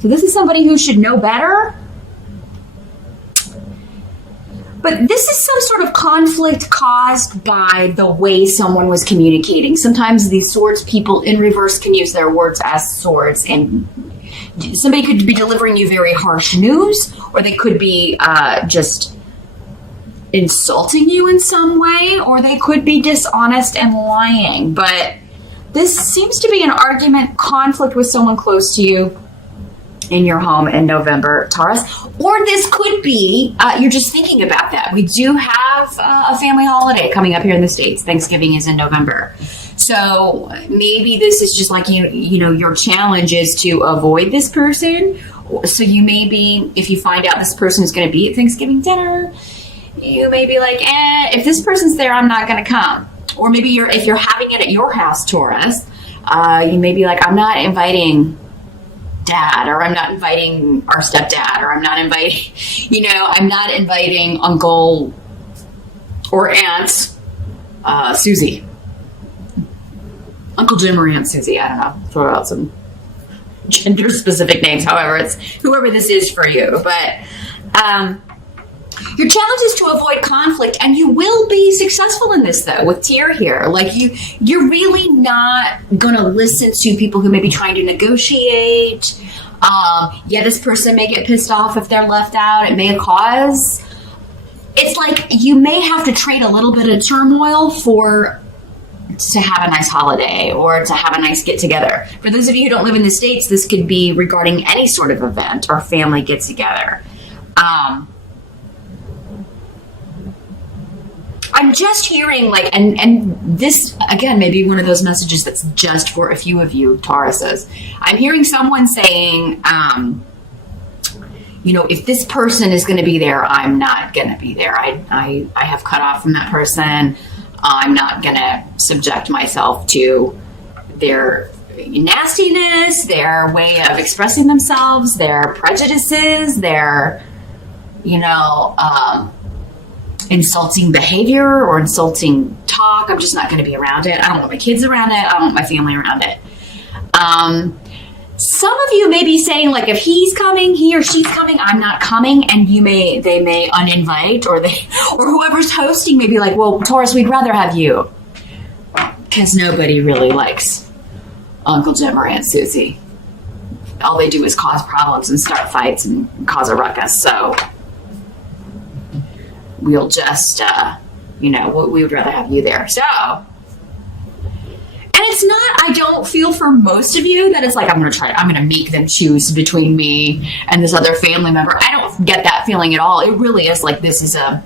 So this is somebody who should know better. But this is some sort of conflict caused by the way someone was communicating. Sometimes these swords people in reverse can use their words as swords, and somebody could be delivering you very harsh news, or they could be just insulting you in some way, or they could be dishonest and lying. But this seems to be an argument, conflict with someone close to you in your home in November, Taurus. Or this could be, you're just thinking about that. We do have a family holiday coming up here in the States. Thanksgiving is in November. So maybe this is just like, you know, your challenge is to avoid this person. So you may be, if you find out this person is going to be at Thanksgiving dinner, you may be like, if this person's there, I'm not going to come. Or maybe if you're having it at your house, Taurus, you may be like, I'm not inviting Dad, or I'm not inviting our stepdad, or I'm not inviting Uncle or Aunt Susie. Uncle Jim or Aunt Susie, I don't know. Throw out some gender-specific names, however, it's whoever this is for you. But your challenge is to avoid conflict, and you will be successful in this, though, with Tyr here. Like, you're really not going to listen to people who may be trying to negotiate. This person may get pissed off if they're left out. It may cause... It's like you may have to trade a little bit of turmoil to have a nice holiday or to have a nice get-together. For those of you who don't live in the States, this could be regarding any sort of event or family get-together. I'm just hearing, like, and this, again, may be one of those messages that's just for a few of you Tauruses. I'm hearing someone saying, if this person is going to be there, I'm not going to be there. I have cut off from that person. I'm not going to subject myself to their nastiness, their way of expressing themselves, their prejudices, their, insulting behavior or insulting talk. I'm just not going to be around it. I don't want my kids around it. I don't want my family around it. Some of you may be saying, like, if he's coming, he or she's coming, I'm not coming, and they may uninvite, or whoever's hosting may be like, well, Taurus, we'd rather have you, because nobody really likes Uncle Jim or Aunt Susie. All they do is cause problems and start fights and cause a ruckus. So we'll just, we would rather have you there. So, and it's not, I don't feel for most of you that it's like, I'm going to make them choose between me and this other family member. I don't get that feeling at all. It really is like, this is a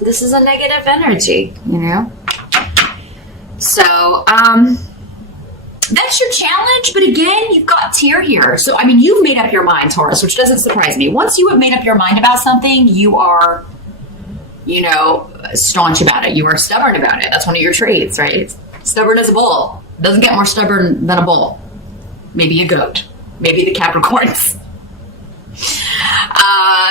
negative energy, So, that's your challenge. But again, you've got Tyr here. So, you've made up your mind, Taurus, which doesn't surprise me. Once you have made up your mind about something, you are, staunch about it. You are stubborn about it. That's one of your traits, right? Stubborn as a bull. Doesn't get more stubborn than a bull. Maybe a goat. Maybe the Capricorns.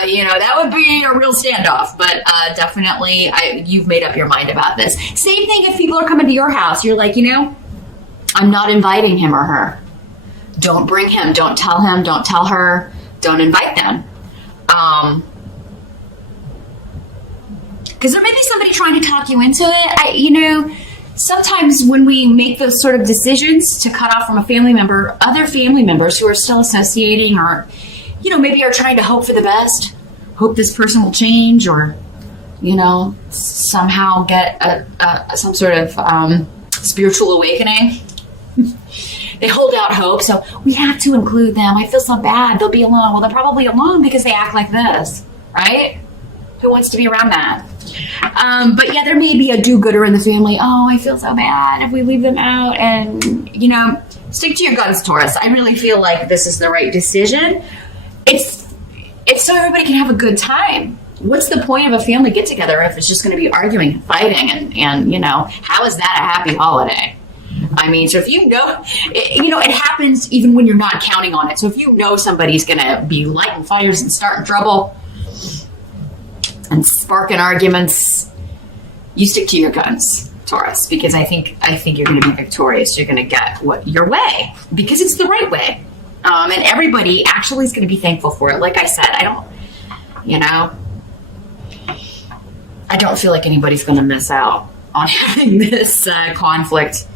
That would be a real standoff. But definitely, you've made up your mind about this. Same thing if people are coming to your house. You're like, I'm not inviting him or her. Don't bring him. Don't tell him. Don't tell her. Don't invite them. Because there may be somebody trying to talk you into it. Sometimes when we make those sort of decisions to cut off from a family member, other family members who are still associating or, maybe are trying to hope for the best, hope this person will change or, somehow get some sort of spiritual awakening. They hold out hope, so we have to include them. I feel so bad. They'll be alone. Well, they're probably alone because they act like this, right? Who wants to be around that? But yeah, there may be a do-gooder in the family. Oh, I feel so bad if we leave them out. And, stick to your guns, Taurus. I really feel like this is the right decision. It's so everybody can have a good time. What's the point of a family get-together if it's just going to be arguing and fighting? And how is that a happy holiday? So if it happens even when you're not counting on it. So if somebody's going to be lighting fires and starting trouble and sparking arguments, you stick to your guns, Taurus, because I think you're going to be victorious. You're going to get your way because it's the right way. And everybody actually is going to be thankful for it. Like I said, I don't feel like anybody's going to miss out on having this conflict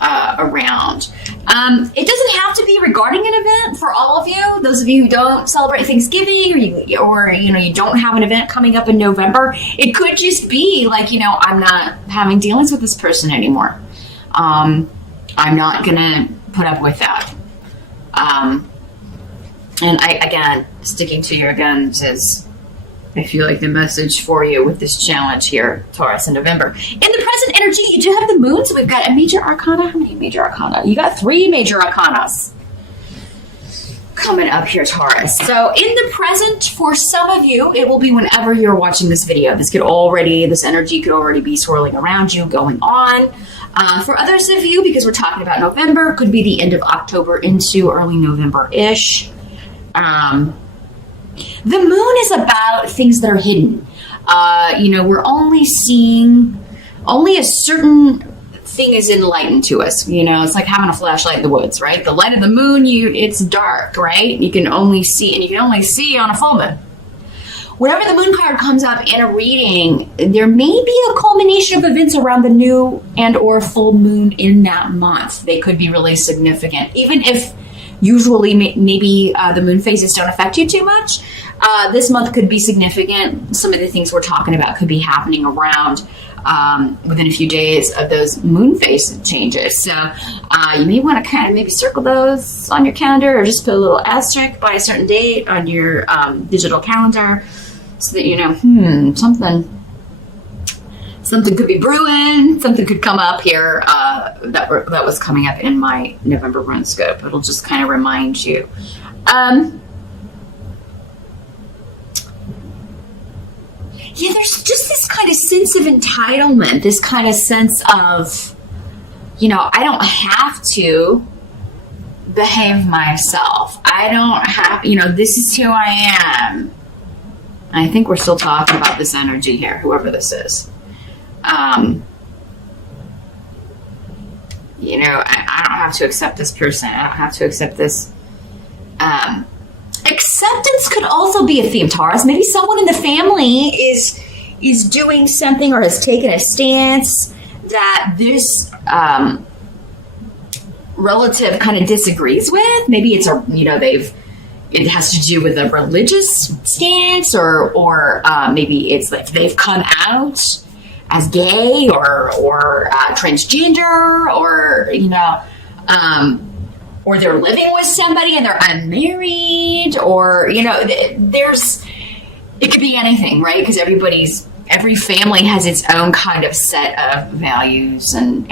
around. It doesn't have to be regarding an event for all of you. Those of you who don't celebrate Thanksgiving, or you don't have an event coming up in November. It could just be like, I'm not having dealings with this person anymore. I'm not gonna put up with that. And again, sticking to your guns is, I feel like, the message for you with this challenge here, Taurus, in November. In the present energy, you do have the moon, so we've got a major arcana. How many major arcana? You got 3 major arcanas coming up here, Taurus. So in the present, for some of you, it will be whenever you're watching this video. This energy could already be swirling around you, going on. For others of you, because we're talking about November, it could be the end of October into early November-ish. The moon is about things that are hidden. We're only seeing, only a certain thing is enlightened to us. It's like having a flashlight in the woods, right? The light of the moon, it's dark, right? You can only see, and you can only see on a full moon. Whenever the moon card comes up in a reading, there may be a culmination of events around the new and or full moon in that month. They could be really significant, even if usually maybe the moon phases don't affect you too much. This month could be significant. Some of the things we're talking about could be happening around within a few days of those moon phase changes. So you may want to kind of maybe circle those on your calendar, or just put a little asterisk by a certain date on your digital calendar, so that something could be brewing, something could come up here that was coming up in my November run scope. It'll just kind of remind you. There's just this kind of sense of entitlement, this kind of sense of, I don't have to behave myself. I don't have, this is who I am. I think we're still talking about this energy here, whoever this is. I don't have to accept this person. I don't have to accept this. Acceptance could also be a theme, Taurus. Maybe someone in the family is doing something or has taken a stance that this relative kind of disagrees with. Maybe it's it has to do with a religious stance, or maybe it's like they've come out as gay or transgender, or they're living with somebody and they're unmarried, or it could be anything, right? Because every family has its own kind of set of values, and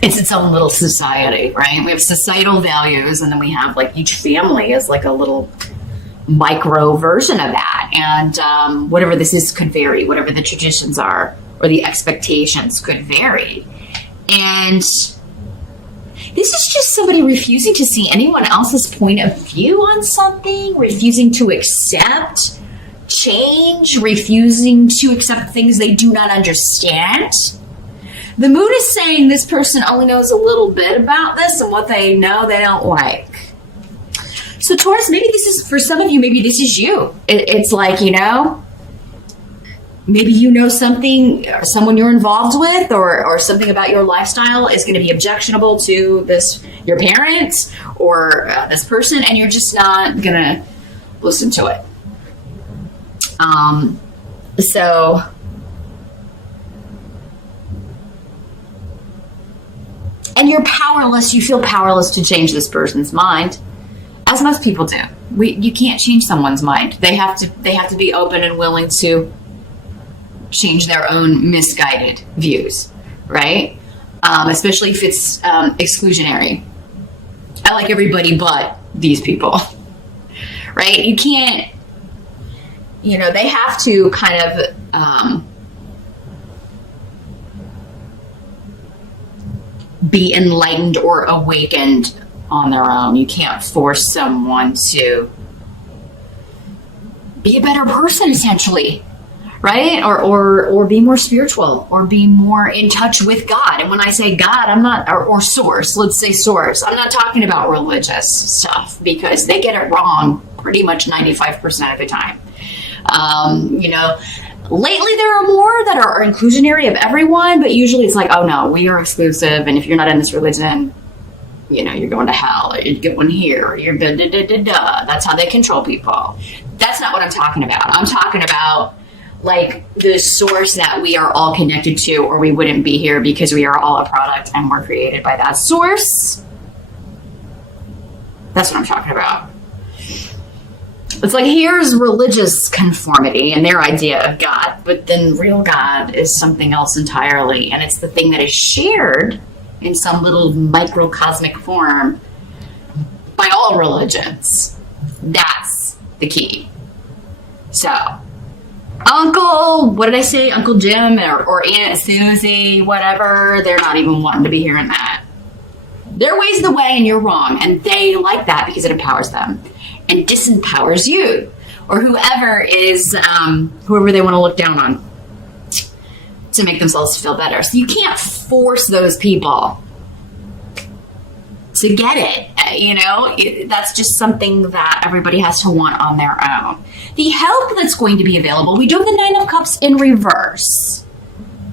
it's its own little society, right? We have societal values, and then we have like each family is like a little micro version of that, and whatever this is could vary. Whatever the traditions are or the expectations could vary, and this is just somebody refusing to see anyone else's point of view on something, refusing to accept change, refusing to accept things they do not understand. The moon is saying this person only knows a little bit about this, and what they know they don't like. So Taurus, maybe this is, for some of you, maybe this is you. It's like, maybe something, someone you're involved with, or something about your lifestyle is going to be objectionable to your parents or this person, and you're just not going to listen to it. And you're powerless. You feel powerless to change this person's mind, as most people do. You can't change someone's mind. They have to be open and willing to change their own misguided views, right? Especially if it's exclusionary. I like everybody but these people, right? You can't, they have to kind of be enlightened or awakened on their own. You can't force someone to be a better person, essentially, right? Or be more spiritual, or be more in touch with God. And when I say God, I'm not, or source, let's say source, I'm not talking about religious stuff, because they get it wrong pretty much 95% of the time. Lately there are more that are inclusionary of everyone, but usually it's like, oh no, we are exclusive, and if you're not in this religion, you're going to hell, or you're going here, or you're da-da-da-da-da. That's how they control people. That's not what I'm talking about. I'm talking about like the source that we are all connected to, or we wouldn't be here, because we are all a product and we're created by that source. That's what I'm talking about. It's like, here's religious conformity and their idea of God, but then real God is something else entirely, and it's the thing that is shared in some little microcosmic form by all religions. That's the key. So, what did I say? Uncle Jim or Aunt Susie, whatever, they're not even wanting to be hearing that. Their way's the way and you're wrong, and they like that because it empowers them and disempowers you, or whoever they want to look down on to make themselves feel better. So you can't force those people to get it. That's just something that everybody has to want on their own. The help that's going to be available, we do have the Nine of Cups in reverse.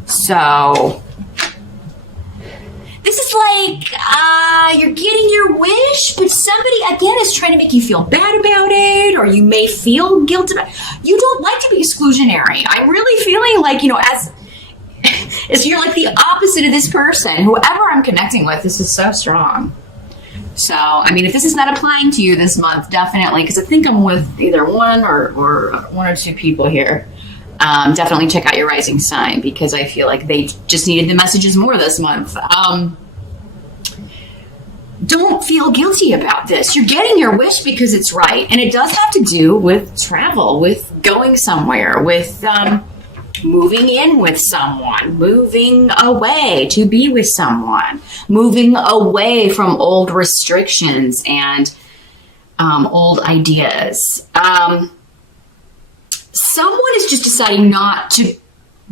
So this is like, you're getting your wish, but somebody, again, is trying to make you feel bad about it, or you may feel guilt about it. You don't like to be exclusionary. I'm really feeling like, as you're like the opposite of this person, whoever I'm connecting with, this is so strong. So, if this is not applying to you this month, definitely, because I think I'm with either one or one or two people here. Definitely check out your rising sign, because I feel like they just needed the messages more this month. Don't feel guilty about this. You're getting your wish because it's right. And it does have to do with travel, with going somewhere, with moving in with someone, moving away to be with someone, moving away from old restrictions and old ideas. Someone is just deciding not to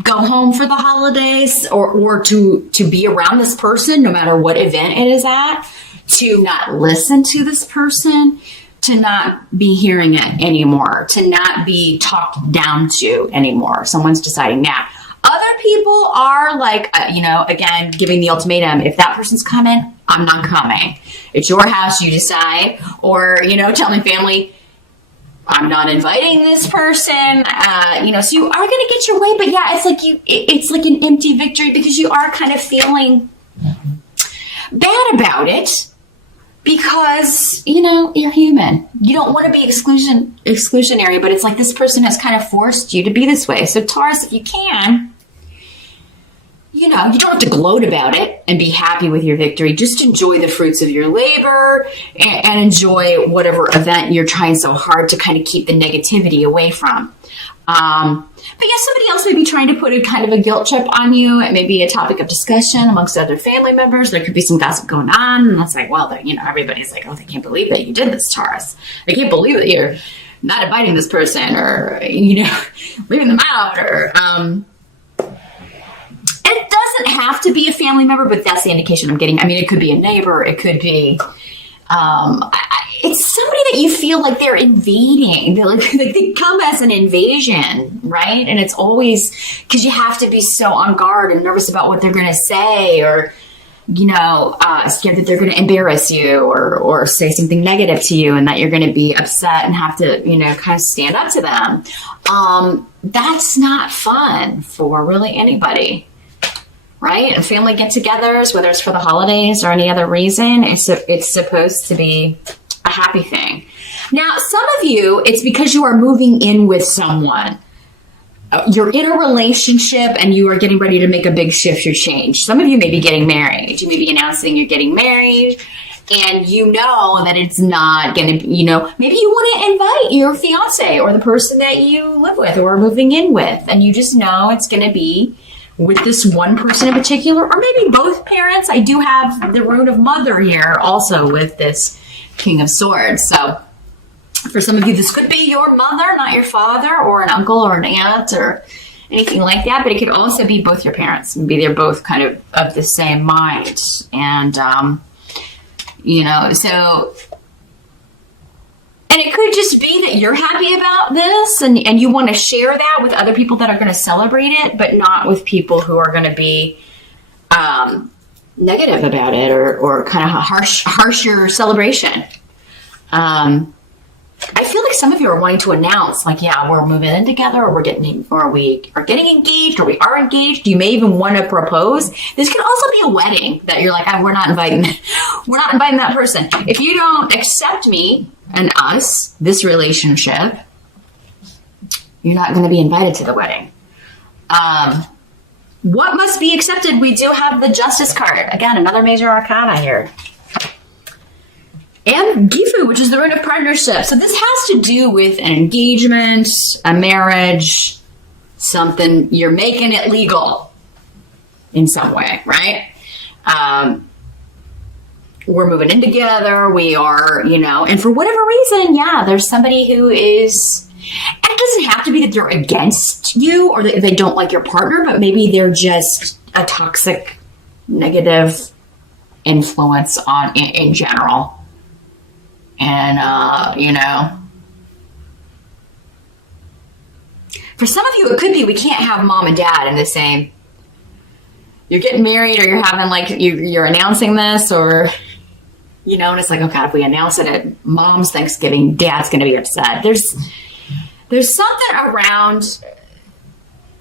go home for the holidays, or to be around this person no matter what event it is at, to not listen to this person, to not be hearing it anymore, to not be talked down to anymore. Someone's deciding now. Other people are like, again, giving the ultimatum. If that person's coming, I'm not coming. It's your house, you decide. Or, telling family, I'm not inviting this person. So you are going to get your way, but yeah, it's like an empty victory, because you are kind of feeling bad about it, because, you're human. You don't want to be exclusionary, but it's like this person has kind of forced you to be this way. So Taurus, if you can, you don't have to gloat about it and be happy with your victory. Just enjoy the fruits of your labor and enjoy whatever event you're trying so hard to kind of keep the negativity away from. But yeah, somebody else may be trying to put a kind of a guilt trip on you. It may be a topic of discussion amongst other family members. There could be some gossip going on. And it's like, well, everybody's like, oh, they can't believe that you did this, Taurus. They can't believe that you're not inviting this person, or, leaving them out, or, it doesn't have to be a family member, but that's the indication I'm getting. It could be a neighbor. It could be, it's somebody that you feel like they're invading. They come as an invasion, right? And it's always because you have to be so on guard and nervous about what they're going to say, or, scared that they're going to embarrass you, or say something negative to you, and that you're going to be upset and have to, kind of stand up to them. That's not fun for really anybody. Right? And family get-togethers, whether it's for the holidays or any other reason, it's supposed to be a happy thing. Now, some of you, it's because you are moving in with someone. You're in a relationship and you are getting ready to make a big shift or change. Some of you may be getting married. You may be announcing you're getting married, and that it's not going to, maybe you want to invite your fiance or the person that you live with or are moving in with, and you just know it's going to be with this one person in particular, or maybe both parents. I do have the rune of mother here also with this King of Swords. So for some of you, this could be your mother, not your father, or an uncle or an aunt, or, anything like that. But it could also be both your parents. Maybe they're both kind of the same mind. And, so... And it could just be that you're happy about this and you want to share that with other people that are going to celebrate it, but not with people who are going to be negative about it or kind of harsh your celebration. I feel like some of you are wanting to announce, like, yeah, we're moving in together, or we are getting engaged, or we are engaged. You may even want to propose. This could also be a wedding that you're like, we're not inviting that person. If you don't accept me and us, this relationship, you're not going to be invited to the wedding. What must be accepted? We do have the Justice card. Again, another major arcana here. And Gifu, which is the rune of partnership. So this has to do with an engagement, a marriage, something, you're making it legal in some way, right? We're moving in together. We are, and for whatever reason, there's somebody who is, and it doesn't have to be that they're against you or that they don't like your partner, but maybe they're just a toxic, negative influence in general. And, for some of you, it could be we can't have mom and dad in the same, you're getting married or you're having you're announcing this or, and it's like, oh God, if we announce it at mom's Thanksgiving, dad's going to be upset. There's something around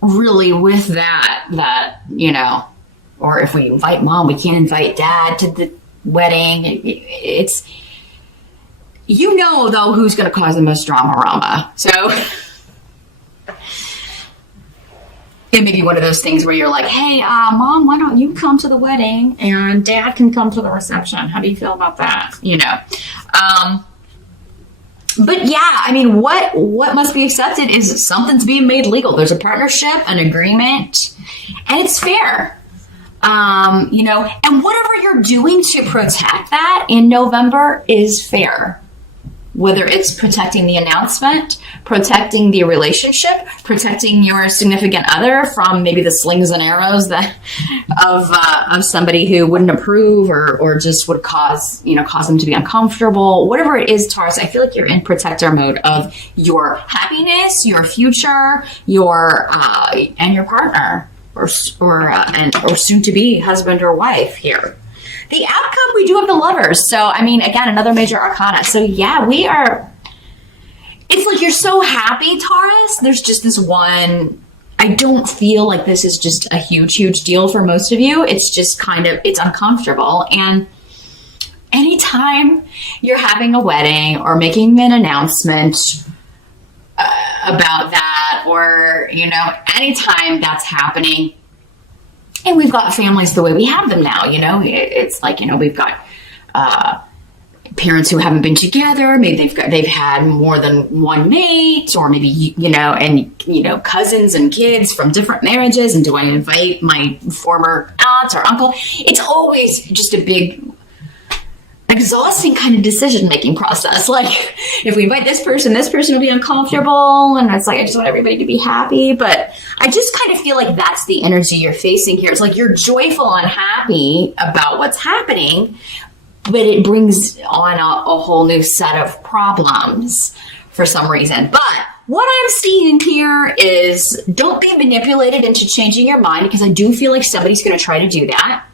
really with that, or if we invite mom, we can't invite dad to the wedding. It's, though, who's going to cause the most drama. So it may be one of those things where you're like, hey, mom, why don't you come to the wedding and dad can come to the reception? How do you feel about that? But what must be accepted is something's being made legal. There's a partnership, an agreement, and it's fair. And whatever you're doing to protect that in November is fair. Whether it's protecting the announcement, protecting the relationship, protecting your significant other from maybe the slings and arrows of somebody who wouldn't approve or just would cause them to be uncomfortable. Whatever it is, Taurus, I feel like you're in protector mode of your happiness, your future, and your partner or soon to be husband or wife here. The outcome, we do have the Lovers. So, again, another major arcana. So, we are, it's like you're so happy, Taurus. There's just this one, I don't feel like this is just a huge, huge deal for most of you. It's just it's uncomfortable. And anytime you're having a wedding or making an announcement about that or, anytime that's happening, and we've got families the way we have them now, it's like, we've got parents who haven't been together. Maybe they've had more than one mate, or maybe, cousins and kids from different marriages. And do I invite my former aunt or uncle? It's always just a big, exhausting kind of decision-making process. Like, if we invite this person will be uncomfortable. And it's like, I just want everybody to be happy. But I just kind of feel like that's the energy you're facing here. It's like you're joyful and happy about what's happening, but it brings on a whole new set of problems for some reason. But what I'm seeing here is don't be manipulated into changing your mind, because I do feel like somebody's going to try to do that.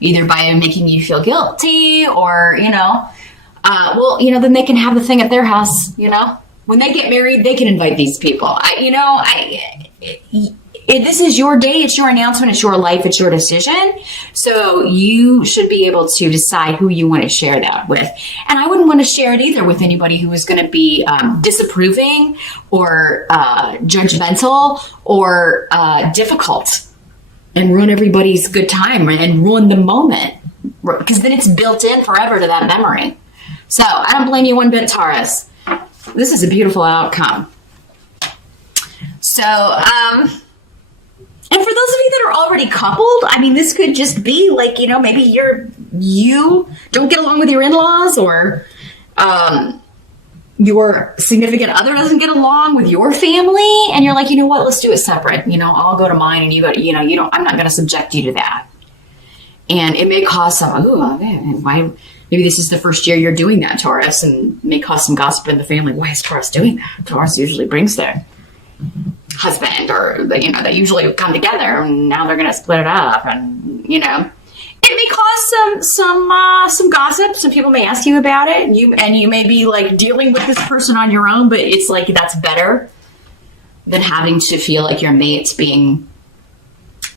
Either by making you feel guilty or, then they can have the thing at their house, when they get married, they can invite these people. This is your day. It's your announcement. It's your life. It's your decision. So you should be able to decide who you want to share that with. And I wouldn't want to share it either with anybody who is going to be disapproving or judgmental or difficult, and ruin everybody's good time and ruin the moment, because then it's built in forever to that memory. So I don't blame you one bit, Taurus. This is a beautiful outcome. So, and for those of you that are already coupled, this could just be like, maybe you don't get along with your in-laws, or your significant other doesn't get along with your family, and you're like, you know what, let's do it separate. I'll go to mine and you go to, I'm not going to subject you to that. And it may cause some, why, maybe this is the first year you're doing that, Taurus, and may cause some gossip in the family. Why is Taurus doing that? Taurus usually brings their husband, or, they usually come together, and now they're going to split it up. And, it may cause some gossip. Some people may ask you about it, and you may be like dealing with this person on your own, but it's like that's better than having to feel like your mate's being